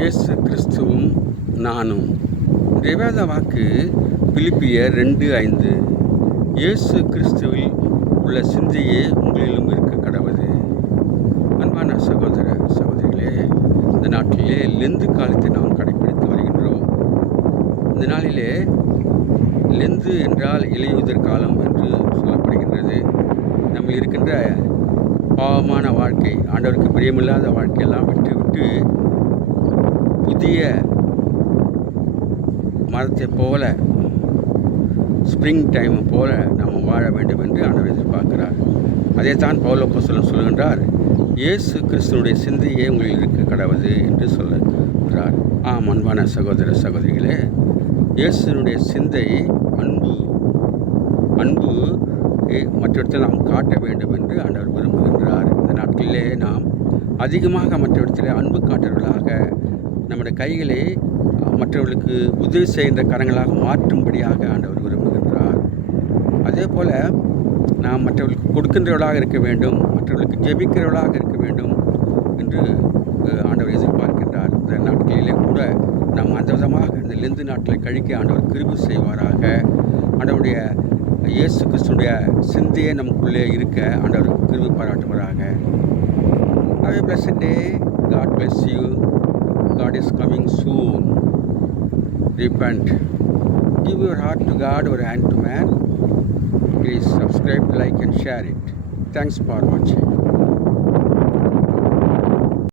இயேசு கிறிஸ்துவும் நானும். இன்றைய வேத வாக்கு பிலிப்பியர் 2:5. இயேசு கிறிஸ்துவில் உள்ள சிந்தையே உங்களிலும் இருக்க கடவுது. அன்பான சகோதர சகோதரிகளே, இந்த நாட்டிலே லெந்து காலத்தை நாம் கடைபிடித்து வருகின்றோம். இந்த நாளிலே லெந்து என்றால் இலையுதிர் காலம் என்று சொல்லப்படுகின்றது. நம்ம இருக்கின்ற பாவமான வாழ்க்கை, ஆண்டவருக்கு பிரியமில்லாத வாழ்க்கையெல்லாம் விட்டு புதிய மரத்தை போல, ஸ்ப்ரிங் டைம் போல நாம் வாழ வேண்டும் என்று ஆண்டவர் எதிர்பார்க்கிறார். அதே தான் பவுல் அப்போஸ்தலன் சொல்கின்றார், இயேசு கிறிஸ்துவனுடைய சிந்தையே உங்களில் இருக்க கடவுது என்று சொல்லுகிறார். அன்பான சகோதர சகோதரிகளே, இயேசுனுடைய சிந்தை அன்பு மற்றவற்றில் நாம் காட்ட வேண்டும் என்று ஆண்டவர் விரும்புகின்றார். இந்த நாட்களிலே நாம் அதிகமாக மற்றவற்றிலே அன்பு காட்டுறவர்களாக, நம்முடைய கைகளை மற்றவர்களுக்கு உதவி செய்கின்ற கரங்களாக மாற்றும்படியாக ஆண்டவர் விரும்புகின்றார். அதே போல் நாம் மற்றவர்களுக்கு கொடுக்கின்றவர்களாக இருக்க வேண்டும், மற்றவர்களுக்கு ஜெபிக்கிறவர்களாக இருக்க வேண்டும் என்று ஆண்டவர் எதிர்பார்க்கின்றார். இந்த நாட்களிலே கூட நாம் அந்த விதமாக இந்த லெந்து நாட்களை கழிக்க ஆண்டவர் கிருபை செய்வாராக. ஆண்டவருடைய இயேசு கிறிஸ்துடைய சிந்தையே நமக்குள்ளே இருக்க ஆண்டவர் கிருபை பாராட்டுவாராக. Have a blessed day. God bless you. God is coming soon. Repent. Give your heart to God or hand to man. Please subscribe, like and share it. Thanks for watching.